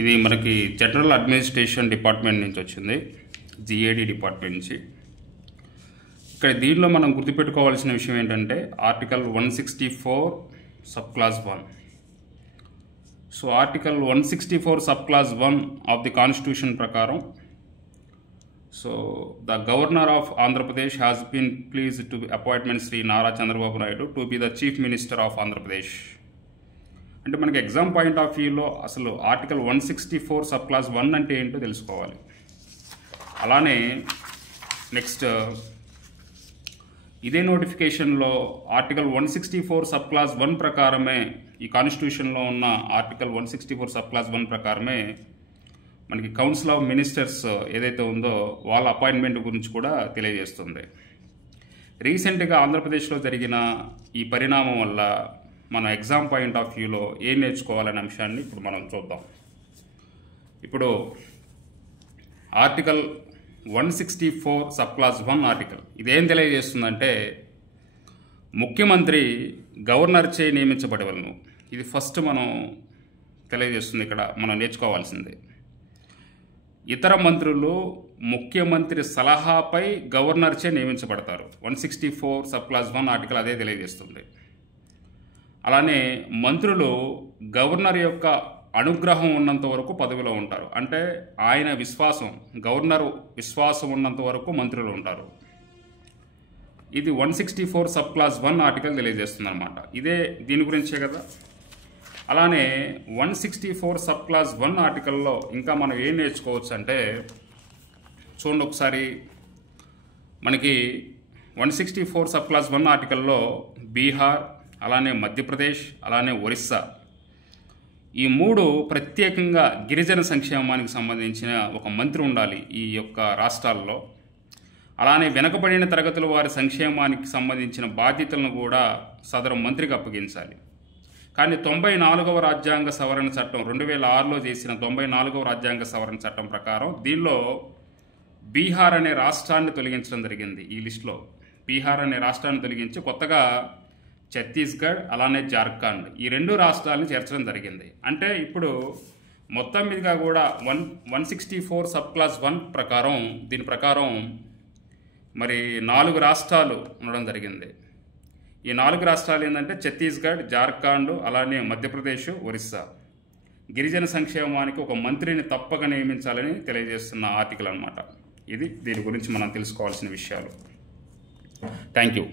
ఇది మనకి general administration department నుంచి వచ్చింది, జిఏడి డిపార్ట్మెంట్ నుంచి. ఇక్కడ దీనిలో మనం గుర్తుపెట్టుకోవాల్సిన విషయం ఏంటంటే article 164 sub clause 1. So article 164 sub clause 1 of the constitution ప్రకారం, so the governor of Andhra Pradesh has been pleased to appointment Shri Nara Chandrababu Naidu to be the chief minister of Andhra Pradesh. అంటే మనకి ఎగ్జామ్ పాయింట్ ఆఫ్ వ్యూలో అసలు ఆర్టికల్ 164 సబ్ క్లాస్ 1 అంటే ఏంటో తెలుసుకోవాలి. అలానే next ఇదే నోటిఫికేషన్లో ఆర్టికల్ 164 సబ్ క్లాస్ 1 ప్రకారమే, ఈ కాన్స్టిట్యూషన్లో ఉన్న ఆర్టికల్ 164 సబ్ క్లాస్ 1 ప్రకారమే మనకి కౌన్సిల్ ఆఫ్ మినిస్టర్స్ ఏదైతే ఉందో వాళ్ళ అపాయింట్మెంట్ గురించి కూడా తెలియజేస్తుంది. రీసెంట్గా ఆంధ్రప్రదేశ్లో జరిగిన ఈ పరిణామం వల్ల మన ఎగ్జామ్ పాయింట్ ఆఫ్ వ్యూలో ఏం నేర్చుకోవాలనే అంశాన్ని ఇప్పుడు మనం చూద్దాం. ఇప్పుడు ఆర్టికల్ 164 సబ్ క్లాస్ 1 ఆర్టికల్ ఇదేం తెలియజేస్తుందంటే ముఖ్యమంత్రి గవర్నర్చే నియమించబడవలను. ఇది ఫస్ట్ మనం తెలియజేస్తుంది, ఇక్కడ మనం నేర్చుకోవాల్సిందే. ఇతర మంత్రులు ముఖ్యమంత్రి సలహాపై గవర్నర్చే నియమించబడతారు. 164 సబ్ క్లాస్ 1 ఆర్టికల్ అదే తెలియజేస్తుంది. అలానే మంత్రులు గవర్నర్ యొక్క అనుగ్రహం ఉన్నంత వరకు పదవిలో ఉంటారు. అంటే ఆయన విశ్వాసం, గవర్నర్ విశ్వాసం ఉన్నంత వరకు మంత్రులు ఉంటారు. ఇది 164 సబ్ క్లాస్ 1 ఆర్టికల్ తెలియజేస్తుంది అనమాట. ఇదే దీని గురించే కదా. అలానే 164 సబ్ క్లాస్ 1 ఆర్టికల్లో ఇంకా మనం ఏం నేర్చుకోవచ్చు అంటే చూడండి ఒకసారి. మనకి 164 సబ్ క్లాస్ 1 ఆర్టికల్లో బీహార్, అలానే మధ్యప్రదేశ్, అలానే ఒరిస్సా, ఈ 3 ప్రత్యేకంగా గిరిజన సంక్షేమానికి సంబంధించిన ఒక మంత్రి ఉండాలి ఈ యొక్క రాష్ట్రాల్లో. అలానే వెనుకబడిన తరగతుల వారి సంక్షేమానికి సంబంధించిన బాధ్యతలను కూడా సదరు మంత్రికి అప్పగించాలి. కానీ 94వ రాజ్యాంగ సవరణ చట్టం 2006లో చేసిన 94వ రాజ్యాంగ సవరణ చట్టం ప్రకారం దీనిలో బీహార్ అనే రాష్ట్రాన్ని తొలగించడం జరిగింది. ఈ లిస్టులో బీహార్ అనే రాష్ట్రాన్ని తొలగించి కొత్తగా ఛత్తీస్గఢ్, అలానే జార్ఖండ్, ఈ 2 రాష్ట్రాలను చేర్చడం జరిగింది. అంటే ఇప్పుడు మొత్తం మీదుగా కూడా 164 సబ్ క్లాస్ 1 ప్రకారం, దీని ప్రకారం మరి 4 రాష్ట్రాలు ఉండడం జరిగింది. ఈ 4 రాష్ట్రాలు ఏంటంటే ఛత్తీస్గఢ్, జార్ఖండ్, అలానే మధ్యప్రదేశ్, ఒరిస్సా. గిరిజన సంక్షేమానికి ఒక మంత్రిని తప్పక నియమించాలని తెలియజేస్తున్న ఆర్టికల్ అన్నమాట. ఇది దీని గురించి మనం తెలుసుకోవాల్సిన విషయాలు. Thank you.